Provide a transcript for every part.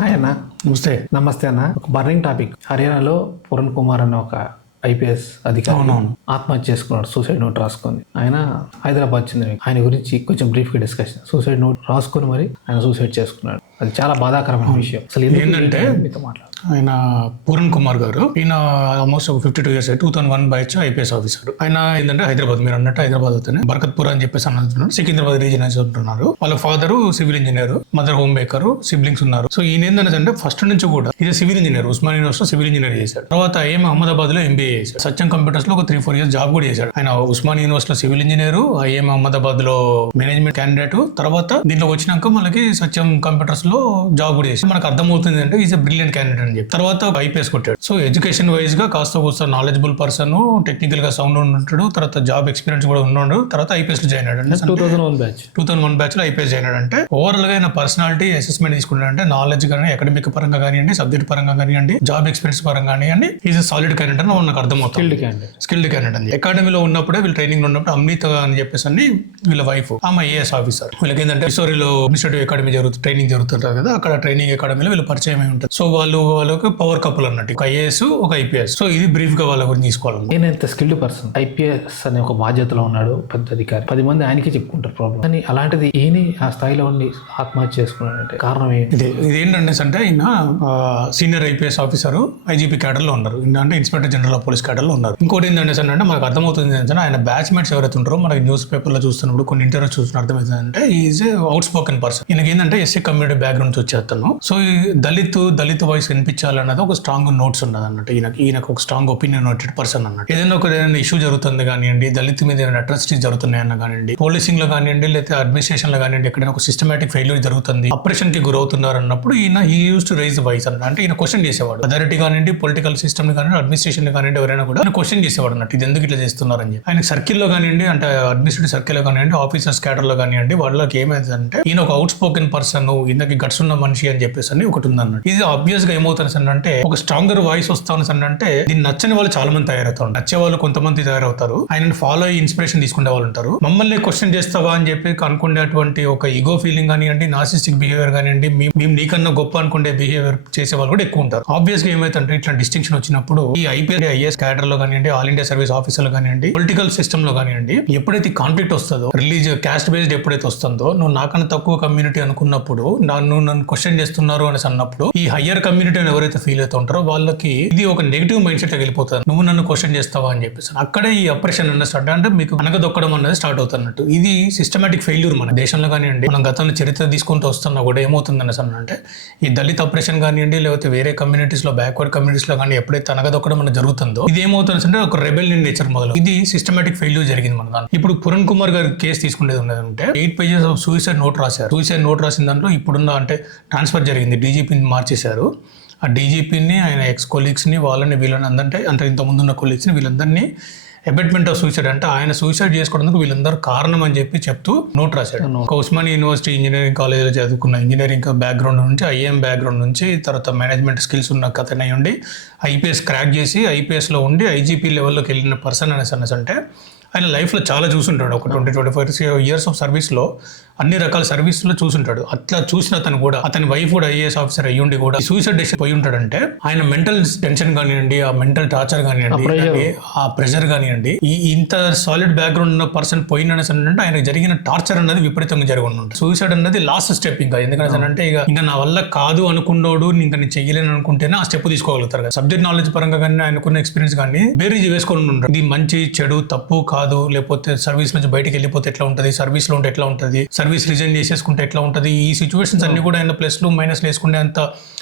Hi అన్న. నమస్తే. నమస్తే అన్న. ఒక బర్నింగ్ టాపిక్ హర్యానాలో పూరణ్ కుమార్ అన్న ఒక ఐపీఎస్ అధికారి. ఆత్మహత్య చేసుకున్నాడు సూసైడ్ నోట్ రాసుకొని ఆయన హైదరాబాద్ చెందిన ఆయన గురించి కొంచెం బ్రీఫ్గా డిస్కషన్ సూసైడ్ నోట్ రాసుకొని మరి ఆయన సూసైడ్ చేసుకున్నాడు. అది చాలా బాధాకరమైన విషయం. అసలు ఏంటంటే మీతో మాట్లాడు ఆయన పూరణ్ కుమార్ గారు. ఈయన ఆల్మోస్ట్ ఒక fifty two years two thousand one batch IPS officer ఆయన ఏంటంటే హైదరాబాద్ మీరు అన్నట్టు హైదరాబాద్ అవుతానే బర్కత్పూర్ అని చెప్పేసి అన్నట్టున్నారు సికింద్రాబాద్ రీజన్ అని ఉంటున్నారు వాళ్ళ father civil engineer mother home maker siblings ఉన్నారు. సో ఈయన ఏంటంటే ఫస్ట్ నుంచి కూడా ఇది civil engineer Osman university civil engineer చేశాడు. తర్వాత ఏం అహ్మదాబాద్లో ఎంబీఏ చేశాడు. సత్యం కంప్యూటర్స్లో ఒక త్రీ ఫోర్ ఇయర్స్ జాబ్ కూడా చేశాడు. ఆయన ఉస్మాన్ యూనివర్సిటీలో సివిల్ ఇంజనీర్ ఐఎం అహ్మదాబాద్లో మేనేజ్మెంట్ క్యాండిడేట్ తర్వాత దీంట్లో వచ్చినాక మనకి సత్యం కంప్యూటర్స్లో జాబ్ కూడా చేశాడు. మనకు అర్థమవుతుంది అంటే ఈజ్ బ్రిలియంట్ క్యాండిడేట్ అని చెప్పి. తర్వాత ఐపీఎస్ కొట్టాడు. సో ఎడ్యుకేషన్ వైజ్గా కాస్త కూస్త నాలెడ్జబుల్ పర్సన్ టెక్నికల్గా సౌండ్ ఉంటాడు. తర్వాత జాబ్ ఎక్స్పీరియన్స్ కూడా ఉన్నాడు తర్వాత ఐపీఎస్లో జాయిన్ అయ్యాడు two thousand one batch two thousand one బ్యాచ్లో ఐపీఎస్ జాయిన్ అంటే ఓవరాల్గా ఆయన పర్సనాలిటీ అసెస్మెంట్ తీసుకున్నాడంటే నాలెడ్జ్ కానీ అకాడమిక్ పరంగా కానివ్వండి సబ్జెక్ట్ పరంగా కానివ్వండి జాబ్ ఎక్స్పీరియన్స్ పరంగా కానివ్వండి ఈజ్ సాలిడ్ క్యాండిడేట్ అని నాకు అర్థమవుతుంది. స్కిల్డ్ క్యాండిడేట్ అని అకాడమీలో ఉన్నప్పుడే వీళ్ళు ట్రైనింగ్లో ఉన్నప్పుడు అమ్నీత అని చెప్పేసి అని వీళ్ళ వైఫ్ ఆమె ఐఏఎస్ ఆఫీసర్ వీళ్ళకి ఏంటంటే మిసోరీలో అడ్మినిస్ట్రేటివ్ అకాడమీ జరుగుతుంది ట్రైనింగ్ జరుగుతుంటారు కదా అక్కడ ట్రైనింగ్ అకాడమీలో వీళ్ళు పరిచయం అయి ఉంటుంది సో వాళ్ళు వాళ్ళకి పవర్ కపుల్ అన్నట్టు. ఒక ఐఏఎస్ ఒక ఐపీఎస్. సో ఇది బ్రీఫ్గా వాళ్ళ గురించి తీసుకోవాలి నేను ఎంత స్కిల్డ్ పర్సన్ ఐపీఎస్ అనే ఒక బాధ్యతలో ఉన్నాడు పెద్ద అధికారి. పది మంది ఆయనకి చెప్పుకుంటారు ప్రాబ్లం కానీ అలాంటిది ఈయన ఆ స్థాయిలో ఉండి ఆత్మహత్య చేసుకున్నాడంటే కారణం ఏంటి ఇది ఇదేంటంటే అంటే ఈయన సీనియర్ ఐపీఎస్ ఆఫీసర్ ఐజీపీ క్యాడర్లో ఉన్నారు అంటే ఇన్స్పెక్టర్ జనరల్ ఆఫ్ పోలీస్ క్యాడర్లో ఉన్నారు. ఇంకోటి ఏంటంటే అంటే మనకు అర్థమవుతుంది ఏంటంటే ఆయన బ్యాచ్ మేట్స్ ఎవరైతే ఉంటారో మనకి న్యూస్ పేపర్లో చూస్తున్నప్పుడు కొన్ని ఇంటర్వ్యూస్ చూస్తున్న అర్థమవుతుంది అంటే ఈజ్ అవుట్ స్పోకెన్ పర్సన్ ఈయనకి ఏంటంటే ఎస్సీ కమ్యూనిటీ బ్యాక్గ్రౌండ్ వచ్చేస్తాను. సో ఈ దళిత్ దళిత్ వాయిస్ వినిపించాలన్నది ఒక స్ట్రాంగ్ నోట్స్ ఉన్నది అన్నట్టు ఈయనకి ఈయనకు ఒక స్ట్రాంగ్ ఒపీనియన్ నోటెడ్ పర్సన్ అన్నట్టు. ఏదైనా ఒక ఏదైనా ఇష్యూ జరుగుతుంది కానివ్వండి దళిత్ మీద ఏమైనా అట్రాసిటీస్ జరుగుతున్నాయన్న కానివ్వండి పోలీసింగ్లో కానివ్వండి లేకపోతే అడ్మినిస్ట్రేషన్లో కానివ్వండి ఎక్కడైనా ఒక సిస్టమేటిక్ ఫెయిల్యూర్ జరుగుతుంది ఆపరేషన్కి గురవుతున్నారు అన్నప్పుడు ఈయన ఈ యూస్ టు రైజ్ వాయిస్ అన్నట్టు. అంటే ఈయన క్వశ్చన్ చేసేవాడు. అథారిటీ కానివ్వండి పొలిటికల్ సిస్టమ్ కానివ్వండి అడ్మినిస్ట్రేషన్ కానివ్వండి ఎవరైనా కూడా ఆయన క్వశ్చన్ చేసేవాడు అన్నట్టు. ఇది ఎందుకు ఇట్లా చేస్తున్నారని చెప్పి. ఆయన సర్కిల్లో కానివ్వండి అంటే అడ్మినిస్ట్రేటివ్ సర్కిల్లో కానివ్వండి ఆఫీసర్స్ క్యాడర్లో కానివ్వండి వాళ్ళకి ఏమైందంటే ఈయన ఒక అవుట్ స్పోకెన్ పర్సన్ ఈయనకి గట్స్ ఉన్న మనిషి అని చెప్పేసి అని ఒకటి ఉందన్నట్టు. ఇది ఆబ్వియస్గా ఏమవుతుంది సార్ అంటే ఒక స్ట్రాంగర్ వాయిస్ వస్తాను సార్ అంటే దీన్ని నచ్చని వాళ్ళు చాలా మంది తయారవుతారు. నచ్చే వాళ్ళు కొంతమంది తయారవుతారు. ఆయన ఫాలో అయ్యి ఇన్స్పిరేషన్ తీసుకునే వాళ్ళు ఉంటారు. మమ్మల్ని క్వశ్చన్ చేస్తావా అని చెప్పి అనుకునేటువంటి ఒక ఈగో ఫీలింగ్ కానివ్వండి నాసిస్టిక్ బిహేవియర్ కానివ్వండి మేము నీకన్నా గొప్ప అనుకునే బిహేవియర్ చేసే వాళ్ళు కూడా ఎక్కువ ఉంటారు. ఆబ్వియస్గా ఏమైతుంటే ఇట్లా డిస్టింక్షన్ వచ్చినప్పుడు ఈ ఐపీఎల్ ఐఎస్ క్యాడర్లో కానివ్వండి ఆల్ ఇండియా సర్వీస్ ఆఫీసర్లో కానివ్వండి పొలిటికల్ సిస్టమ్లో కానివ్వండి ఎప్పుడైతే కాన్ఫ్లిక్ట్ వస్తుందో రిలీజ్ క్యాస్ట్ బేస్డ్ ఎప్పుడైతే వస్తుందో నువ్వు నాకన్నా తక్కువ కమ్యూనిటీ అనుకున్నప్పుడు నన్ను నన్ను క్వశ్చన్ చేస్తున్నారు అనేసి అన్నప్పుడు ఈ హయ్యర్ కమ్యూనిటీ ఎవరైతే ఫీల్ అవుతూ ఉంటారో వాళ్ళకి ఇది ఒక నెగిటివ్ మైండ్ సెట్ వెళ్ళిపోతుంది. నువ్వు నన్ను క్వశ్చన్ చేస్తావా? అని చెప్పేసి. అక్కడే ఈ అప్రెషన్ అన్న స్టార్ట్ అంటే మీకు అనగదొక్కడం అనేది స్టార్ట్ అవుతున్నట్టు. ఇది సిస్టమేటిక్ ఫెయిల్యూర్ మన దేశంలో కానివ్వండి మనం గతంలో చరిత్ర తీసుకుంటూ వస్తున్నా కూడా ఏమవుతుంది అనేసి అంటే ఈ దళిత ఆపరేషన్ కానివ్వండి లేకపోతే వేరే కమ్యూనిటీస్లో బ్యాక్వర్డ్ కమ్యూనిటీస్లో కానీ ఎప్పుడైతే అనగదొక్కడం మన జరుగుతుందో ఇది ఏమవుతుంది అంటే ఒక రెబెల్ నేచర్ మొదలు. ఇది సిస్టమేటిక్ ఫెయిల్యూర్ జరిగింది మన దాంట్లో. ఇప్పుడు పురణ్ కుమార్ గారి కేసు తీసుకునేది ఉన్నది అంటే eight pages of suicide note రాశారు. సూసైడ్ నోట్ రాసిన దాంట్లో ఇప్పుడున్న అంటే ట్రాన్స్ఫర్ జరిగింది. డీజీపీని మార్చేశారు. ఆ డీజీపీని ఆయన ఎక్స్ కొలీగ్స్ని వాళ్ళని వీళ్ళని అందరంటే అంటే ఇంతకుముందు ఉన్న కొలీగ్స్ని వీళ్ళందరినీ అబెట్మెంట్ ఆఫ్ సూసైడ్ అంటే ఆయన సూసైడ్ చేసుకోవడానికి వీళ్ళందరూ కారణం అని చెప్పి చెప్తూ నోట్ రాశాడు. ఒక ఉస్మానియా యూనివర్సిటీ ఇంజనీరింగ్ కాలేజ్లో చదువుకున్న ఇంజనీరింగ్ బ్యాక్గ్రౌండ్ నుంచి ఐఏఎం బ్యాక్గ్రౌండ్ నుంచి తర్వాత మేనేజ్మెంట్ స్కిల్స్ ఉన్న కథనై ఉండి ఐపీఎస్ క్రాక్ చేసి ఐపీఎస్లో ఉండి ఐజీపీ లెవెల్లోకి వెళ్ళిన పర్సన్ అనేసి అనేసి అంటే ఆయన లైఫ్లో చాలా చూసుంటాడు. ఒక twenty twenty five years of సర్వీస్లో అన్ని రకాల సర్వీస్లో చూసుంటాడు. అట్లా చూసిన అతను కూడా అతని వైఫ్ కూడా ఐఏఎస్ ఆఫీసర్ అయ్యుండి కూడా సూసైడ్ డెసిషన్ పోయి ఉంటాడంటే ఆయన మెంటల్ టెన్షన్ కానివ్వండి ఆ మెంటల్ టార్చర్ కానివ్వండి ఆ ప్రెషర్ కానివ్వండి ఈ ఇంత సాలిడ్ బ్యాక్గ్రౌండ్ ఉన్న పర్సన్ పోయిన అంటే ఆయన జరిగిన టార్చర్ అన్నది విపరీతంగా జరిగి ఉంటుంది సూసైడ్ అన్నది లాస్ట్ స్టెప్ ఇంకా. ఎందుకంటే అంటే ఇక ఇంకా నా వల్ల కాదు అనుకున్నోడు ఇంకా నేను చెయ్యలేను అనుకుంటేనే ఆ స్టెప్ తీసుకోగలుగుతారు సబ్జెక్ట్ నాలెడ్జ్ పరంగా కానీ ఆయనకున్న ఎక్స్పీరియన్స్ కానీ బేరీజ్ వేసుకొని ఉంటారు. ఇది మంచి చెడు తప్పు కాదు లేకపోతే సర్వీస్ నుంచి బయటికి వెళ్ళిపోతే ఎట్లా ఉంటుంది సర్వీస్లో ఉంటే ఎట్లా ఉంటుంది సర్వీస్ రిజైన్ చేసేసుకుంటే ఎట్లా ఉంటుంది ఈ సిచ్యువేషన్స్ అన్ని కూడా ఆయన ప్లస్లు మైనస్లు వేసుకునే అంత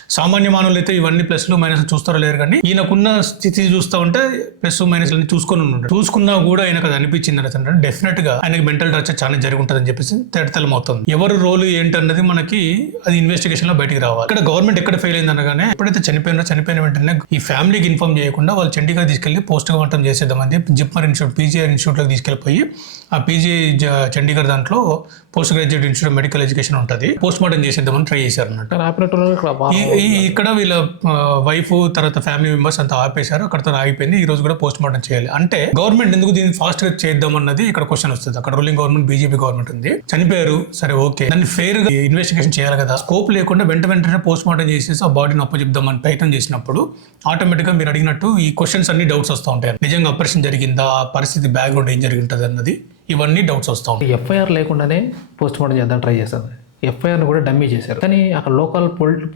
సామాన్య మానవులు అయితే ఇవన్నీ ప్లస్లు మైనస్ చూస్తారో లేరు కానీ ఈయనకున్న స్థితి చూస్తూ ఉంటే ప్లస్ మైనస్ అన్ని చూసుకొని ఉన్నాడు. చూసుకున్నా కూడా ఆయనకు అది అనిపించింది అంటే డెఫినెట్గా ఆయనకి మెంటల్ టార్చర్ చాలా జరిగి అని చెప్పేసి తేటతలం అవుతుంది ఎవరు రోల్ ఏంటన్నది మనకి అది ఇన్వెస్టిగేషన్లో బయటికి రావాలి. ఇక్కడ గవర్నమెంట్ ఎక్కడ ఫెయిల్ అయింది అనగానే ఎప్పుడైతే చనిపోయినా చనిపోయిన వెంటనే ఈ ఫ్యామిలీకి ఇన్ఫార్మ్ చేయకుండా వాళ్ళు చండీగఢ్ తీసుకెళ్ళి పోస్ట్ మార్టం చేసేద్దామని జిప్మర్ ఇన్స్టిట్యూట్ పీజీఆర్ ఇన్స్టిట్యూట్ ఇన్స్టిట్యూట్లోకి తీసుకెళ్ళిపోయి ఆ పీజీ చండీగఢ్ దాంట్లో post graduate institute medical education ఉంటుంది. పోస్ట్ మార్టం చేసేద్దామని ట్రై చేశారు అన్నట్టు. ఇక్కడ వీళ్ళ వైఫ్ తర్వాత ఫ్యామిలీ మెంబర్స్ అంతా ఆపేశారు. అక్కడతో ఆగిపోయింది. ఈ రోజు కూడా పోస్ట్ మార్టం చేయాలి. అంటే గవర్నమెంట్ ఎందుకు దీన్ని ఫాస్ట్గా చేద్దాం అన్నది ఇక్కడ క్వశ్చన్ వస్తుంది. అక్కడ రూలింగ్ గవర్నమెంట్ బీజేపీ గవర్నమెంట్ ఉంది. చనిపోయారు. సరే ఓకే. దాన్ని ఫెయిర్గా ఇన్వెస్టిగేషన్ చేయాలి కదా. స్కోప్ లేకుండా వెంట వెంటనే పోస్ట్ మార్టం చేసేసి ఆ బాడీని అప్పచెప్దామని ప్రయత్నం చేసినప్పుడు ఆటోమేటిక్గా మీరు అడిగినట్టు ఈ క్వశ్చన్స్ అన్ని డౌట్స్ వస్తూ ఉంటాయి. నిజంగా ఆపరేషన్ జరిగిందా? పరిస్థితి బ్యాక్గ్రౌండ్ ఏం జరిగి ఉంటుంది అన్నది ఇవన్నీ డౌట్స్ వస్తూ ఉంటాయి. ఎఫ్ఐఆర్ లేకుండానే పోస్ట్ మార్టం చేద్దాం ట్రై చేశారు. ఎఫ్ఐఆర్ని కూడా డమ్మీ చేశారు. కానీ అక్కడ లోకల్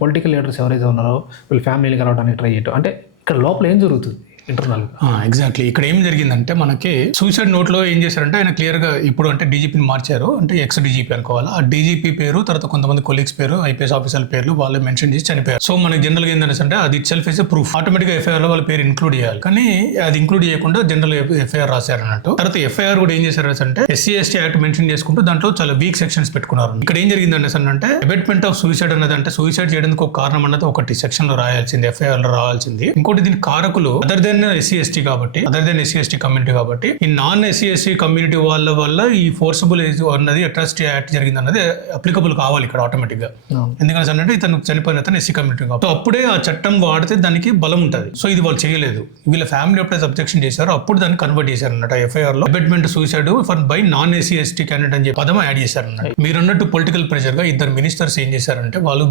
పొలిటికల్ లీడర్స్ ఎవరైతే ఉన్నారో వీళ్ళ ఫ్యామిలీని కలవడానికి ట్రై చేయటం. అంటే ఇక్కడ లోపల ఏం జరుగుతుంది? ఇంటర్నల్ ఎగ్జాక్ట్లీ ఇక్కడ ఏం జరిగిందంటే మనకి సూసైడ్ నోట్లో ఏం చేశారంటే ఆయన క్లియర్గా ఇప్పుడు అంటే డీజీపీని మార్చారు అంటే ఎక్స్ డీజీపీ అనుకోవాలి. ఆ డీజీపీ పేరు తర్వాత కొంతమంది కొలీగ్స్ పేరు ఐపీఎస్ ఆఫీసర్ల పేర్లు వాళ్ళు మెన్షన్ చేసి చనిపోయారు. సో మనకి జనరల్గా ఏంటంటే అంటే అది ఇట్ సెల్ఫ్ ఇస్ ప్రూఫ్ ఆటోమేటిక్గా ఎఫ్ఐఆర్లో వాళ్ళ పేరు ఇంక్లూడ్ చేయాలి. కానీ అది ఇంక్లూడ్ చేయకుండా జనరల్ ఎఫ్ఐఆర్ రాశారు అన్నట్టు. తర్వాత ఎఫ్ఐఆర్ కూడా ఏం చేశారు అంటే ఎస్సీ ఎస్టీ యాక్ట్ మెన్షన్ చేసుకుంటూ దాంట్లో చాలా వీక్ సెక్షన్స్ పెట్టుకున్నారు. ఇక్కడ ఏం జరిగిందంటే అంటే అబెట్మెంట్ ఆఫ్ సూసైడ్ అనేది అంటే సూసైడ్ చేయడానికి ఒక కారణం అన్నది ఒకటి సెక్షన్లో రాయాల్సింది ఎఫ్ఐఆర్లో రావాల్సింది. ఇంకోటి దీని కారకులు అదర్ దెన్ ఎస్సీ ఎస్టీ కాబట్టి other than SC ST community కాబట్టి ఈ నాన్ ఎస్సీ ఎస్టీ కమ్యూనిటీ వాళ్ళ వల్ల ఈ ఫోర్సబుల్ అన్నది అట్రాసిటీ యాక్ట్ జరిగింది అన్నది అప్లికబుల్ కావాలి ఇక్కడ ఆటోమేటిక్గా. ఎందుకంటే అంటే ఇతను చనిపోయిన అతను ఎస్సీ కమ్యూనిటీ కాబట్టి. సో అప్పుడే ఆ చట్టం వాడితే దానికి బలం ఉంటుంది. సో ఇది వాళ్ళు చేయలేదు. వీళ్ళ ఫ్యామిలీ ఎప్పుడైతే అబ్జెక్షన్ చేశారో అప్పుడు దాన్ని కన్వర్ట్ చేశారు అన్నట్టు ఎఫ్ఐఆర్లో. Abetment suicide for by non SC ST candidate అని చెప్పి పదం యాడ్ చేశారు అన్నట్టు మీరు అన్నట్టు పొలిటికల్ ప్రెషర్గా ఇద్దరు మినిస్టర్స్ ఏం చేశారంటే వాళ్ళు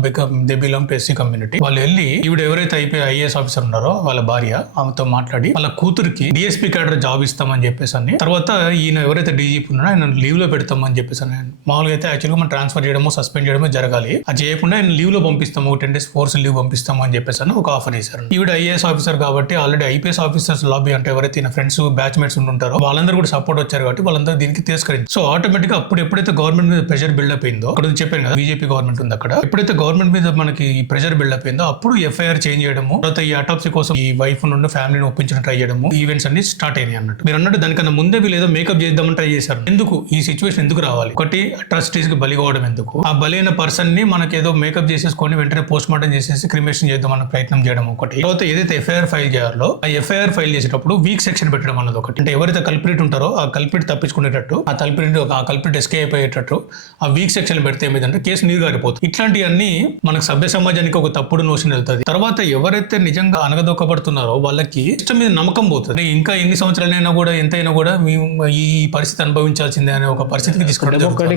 they belong to SC community వాళ్ళు వెళ్ళి ఈవిడ ఎవరైతే అయిపోయి ఐఏఎస్ ఆఫీసర్ ఉన్నారో వాళ్ళ భార్య ఆమెతో మాట్లాడి వాళ్ళ కూతురికి డిఎస్పీ క్యాడర్ జాబ్ ఇస్తామని చెప్పేసి అని తర్వాత ఈయన ఎవరైతే డీజీపీ ఉన్నారో ఆయన లీవ్లో పెడతామని చెప్పేసి అని మామూలుగా అయితే యాక్చువల్గా మనం ట్రాన్స్ఫర్ చేయడమో సస్పెండ్ చేయడమో జరగాలి. అది చేయకుండా ఆయన లీవ్లో పంపిస్తాము. టెన్ డేస్ ఫోర్స్ లీవ్ పంపిస్తాము అని చెప్పేసి అని ఒక ఆఫర్ చేశారు. ఈవిడ ఐఏఎస్ ఆఫీసర్ కాబట్టి ఆల్రెడీ ఐపీఎస్ ఆఫీసర్స్ లాబీ అంటే ఎవరైతే ఈయన ఫ్రెండ్స్ బ్యాచ్ మేట్స్ ఉంటారో వాళ్ళందరూ కూడా సపోర్ట్ వచ్చారు కాబట్టి వాళ్ళందరూ దీనికి తిరస్కరించారు. సో ఆటోమేటిక్ అప్పుడు ఎప్పుడైతే గవర్నమెంట్ మీద ప్రెషర్ బిల్డప్ అయిందో అక్కడ చెప్పాను కదా బీజేపీ గవర్నమెంట్ ఉంది అక్కడ. ఎప్పుడైతే గవర్నమెంట్ మీద మనకి ఈ ప్రెషర్ బిల్డప్ అయిందో అప్పుడు ఎఫ్ఐఆర్ చేంజ్ చేయడము. తర్వాత ఈ అటాప్సీ కోసం ఈ వైఫ్ నుండి ఫ్యామిలీ నేను ఒప్పించడం ట్రై చేయడము ఈవెంట్స్ అన్ని స్టార్ట్ అయినాయి అన్నట్టు. మీరు అన్నట్టు దానికన్నా ముందే వీళ్ళు ఏదో మేకప్ చేద్దామని ట్రై చేశారు. ఎందుకు? ఈ సిచ్యువేషన్ ఎందుకు రావాలి? ఒకటి ట్రస్టీస్కి బలి కావడం ఎందుకు? ఆ బలైన పర్సన్ని మనకి ఏదో మేకప్ చేసేసుకొని వెంటనే పోస్ట్ మార్టం చేసేసి క్రిమేషన్ చేద్దాం అన్న ప్రయత్నం చేయడం ఒకటి. తర్వాత ఏదైతే ఎఫ్ఐఆర్ ఫైల్ చేయాలో ఆ ఎఫ్ఐఆర్ ఫైల్ చేసేటప్పుడు వీక్ సెక్షన్ పెట్టడం అన్నది ఒకటి. అంటే ఎవరైతే కల్పిట్ ఉంటారో ఆ కల్పిట్ తప్పించుకునేటట్టు ఆ కల్పిట్ ఆ కల్పిట్ ఎస్కే అయిపోయేటట్టు ఆ వీక్ సెక్షన్ పెడితే ఏమిటంటే కేసు నీరు గారిపోతుంది ఇట్లాంటివన్నీ మనకు సభ్య సమాజానికి ఒక తప్పుడు నోషన్ వెళ్తుంది. తర్వాత ఎవరైతే నిజంగా అనగదొక్కబడుతున్నారో వాళ్ళకి ఇష్టం మీద నమ్మకం పోతుంది. ఇంకా ఎన్ని సంవత్సరాలైనా కూడా ఎంతైనా కూడా మేము ఈ పరిస్థితి అనుభవించాల్సిందే అనే ఒక పరిస్థితికి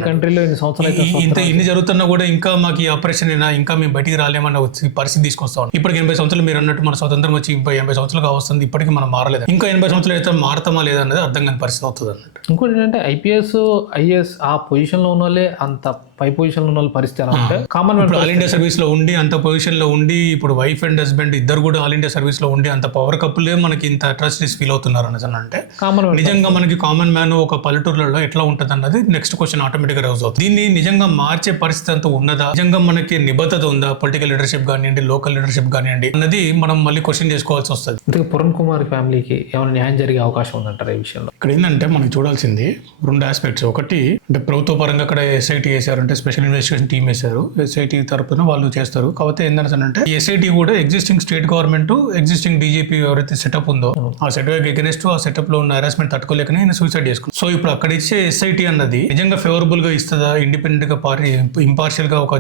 కంట్రీలో సంవత్సరాలు అయితే ఈ- ఇంత ఇన్ని జరుగుతున్నా కూడా ఇంకా మాకు ఈ ఆపరేషన్ అయినా ఇంకా మేము బయటికి రాలేమన్న వచ్చి పరిస్థితి తీసుకొస్తాం ఇప్పటికి ఎనభై సంవత్సరాలు మీరు అన్నట్టు మన స్వతంత్రం వచ్చి ఇంకా ఎనభై సంవత్సరాలు కావస్తుంది ఇప్పటికి మనం మారలేదు. ఇంకా ఎనభై సంవత్సరాలు అయితే మారతామా లేదా అనేది అర్థం కాని పరిస్థితి అవుతుంది అన్నట్టు. ఇంకోటి ఏంటంటే ఐపీఎస్ ఐఏఎస్ ఆ పొజిషన్లో ఉన్న వాళ్ళే అంత పై పొజిషన్లో ఉన్న పరిస్థితి ఎలా అంటే కామన్ ఇప్పుడు ఆల్ ఇండియా సర్వీస్లో ఉండి అంత పొజిషన్లో ఉండి ఇప్పుడు వైఫ్ అండ్ హస్బెండ్ ఇద్దరు కూడా ఆల్ ఇండియా సర్వీస్లో ఉండి అంత పవర్ కప్పులే మనకి ఇంత అట్రాసిటీస్ ఫీల్ అవుతున్నారు అంటే కామన్ నిజంగా మనకి కామన్ మ్యాన్ ఒక పల్లెటూరులలో ఎట్లా ఉంటుంది అన్నది నెక్స్ట్ క్వశ్చన్ ఆటోమేటిక్గా రైజ్ అవుతుంది. దీన్ని నిజంగా మార్చే పరిస్థితి అంతా ఉన్నదా? నిజంగా మనకి నిబద్ధత ఉందా? పొలిటికల్ లీడర్షిప్ కానివ్వండి లోకల్ లీడర్షిప్ కానివ్వండి అన్నది మనం మళ్ళీ క్వశ్చన్ చేసుకోవాల్సి వస్తుంది. ఇంతకు పురణ్ కుమార్ ఫ్యామిలీకి ఏమైనా న్యాయం జరిగే అవకాశం ఉందంటారు ఈ విషయంలో? ఇక్కడ ఏంటంటే మనకి చూడాల్సింది రెండు ఆస్పెక్ట్స్ ఒకటి అంటే ప్రభుత్వ పరంగా అక్కడ ఎస్ఐటి వేశారు అంటే స్పెషల్ ఇన్వెస్టిగేషన్ టీమ్ వేశారు. ఎస్ఐటి తరపున వాళ్ళు చేస్తారు. కాకపోతే ఏంటంటే ఎస్ఐటి కూడా existing state government existing DGP ఎవరైతే సెటప్ ఉందో ఆ సెటప్ ఎగెనెస్ట్ ఆ సెటప్లో ఉన్న హెరాస్మెంట్ తట్టుకోలేకనే ఆయన సూసైడ్ చేసుకున్నారు. సో ఇప్పుడు అక్కడ ఇచ్చే ఎస్ఐటి అన్నది నిజంగా ఫేవరబుల్గా ఇస్తుందా ఇండిపెండెంట్గా పార్టీ ఇంపార్షియల్గా ఒక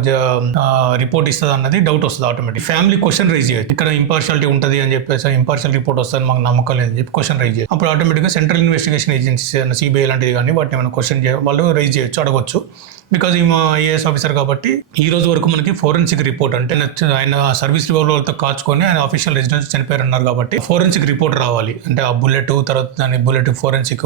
రిపోర్ట్ ఇస్తుందా అన్నది డౌట్ వస్తుంది ఆటోమేటిక్ ఫ్యామిలీ క్వశ్చన్ రైజ్ చేయాలి ఇక్కడ ఇంపార్షియాలిటీ ఉంటుంది అని చెప్పేసి ఇంపార్షియల్ రిపోర్ట్ వస్తుంది మాకు నమ్మకం లేదని చెప్పి క్వశ్చన్ రైజ్ చేయాలి అప్పుడు ఆటోమేటిక్గా సెంట్రల్ ఇన్వెస్టిగేషన్ ఏజెన్సీస్ సిబిఐ లాంటిది కానీ వాటిని ఏమైనా క్వశ్చన్ చేయ వాళ్ళు రైజ్ చేయొచ్చు అడగొచ్చు. బికాజ్ ఈమె ఐఏఎస్ ఆఫీసర్ కాబట్టి ఈ రోజు వరకు మనకి ఫోరెన్సిక్ రిపోర్ట్ అంటే ఆయన సర్వీస్ రివాల్వర్తో కాచుకొని ఆయన ఆఫీషియల్ రెసిడెన్స్ చనిపోయారన్నారు కాబట్టి ఫోరెన్సిక్ రిపోర్ట్ రావాలి. అంటే ఆ బుల్లెట్ తర్వాత దాని బుల్లెట్ ఫోరెన్సిక్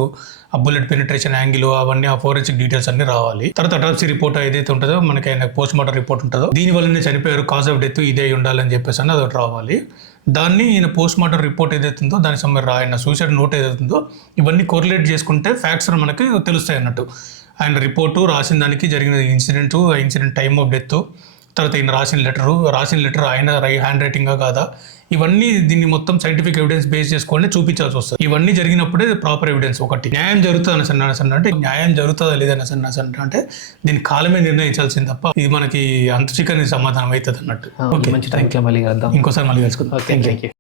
ఆ బుల్లెట్ పెనిట్రేషన్ యాంగిల్ అవన్నీ ఆ ఫోరెన్సిక్ డీటెయిల్స్ అన్ని రావాలి. తర్వాత అటాప్సీ రిపోర్ట్ ఏదైతే ఉంటుందో మనకి ఆయన పోస్ట్ మార్టం రిపోర్ట్ ఉంటుందో దీని వల్లనే చనిపోయారు కాజ్ ఆఫ్ డెత్ ఇదే ఉండాలని చెప్పేసి అని అది రావాలి. దాన్ని ఈయన పోస్ట్ మార్టం రిపోర్ట్ ఏదైతే ఉందో దాని సంబంధించి ఆయన సూసైడ్ నోట్ ఏదైతే ఉందో ఇవన్నీ కోరిలేట్ చేసుకుంటే ఫ్యాక్ట్స్ మనకి తెలుస్తాయి అన్నట్టు. ఆయన రిపోర్టు రాసిన దానికి జరిగిన incident incident time of death తర్వాత ఈయన రాసిన లెటరు రాసిన లెటర్ ఆయన రై హ్యాండ్ రైటింగా కాదా ఇవన్నీ దీన్ని మొత్తం సైంటిఫిక్ ఎవిడెన్స్ బేస్ చేసుకొని చూపించాల్సి వస్తుంది. ఇవన్నీ జరిగినప్పుడే ప్రాపర్ ఎవిడెన్స్ ఒకటి. న్యాయం జరుగుతుంది అని అన్న అంటే న్యాయం జరుగుతుందా లేదని అన్న అంటే దీని కాలమే నిర్ణయించాల్సింది తప్ప ఇది మనకి అంతుచికని సమాధానం అవుతుంది అన్నట్టు. ఓకే మంచి టైంకి మళ్ళీ కలుద్దాం. ఇంకోసారి మళ్ళీ కలుసుకుందాం. Thank you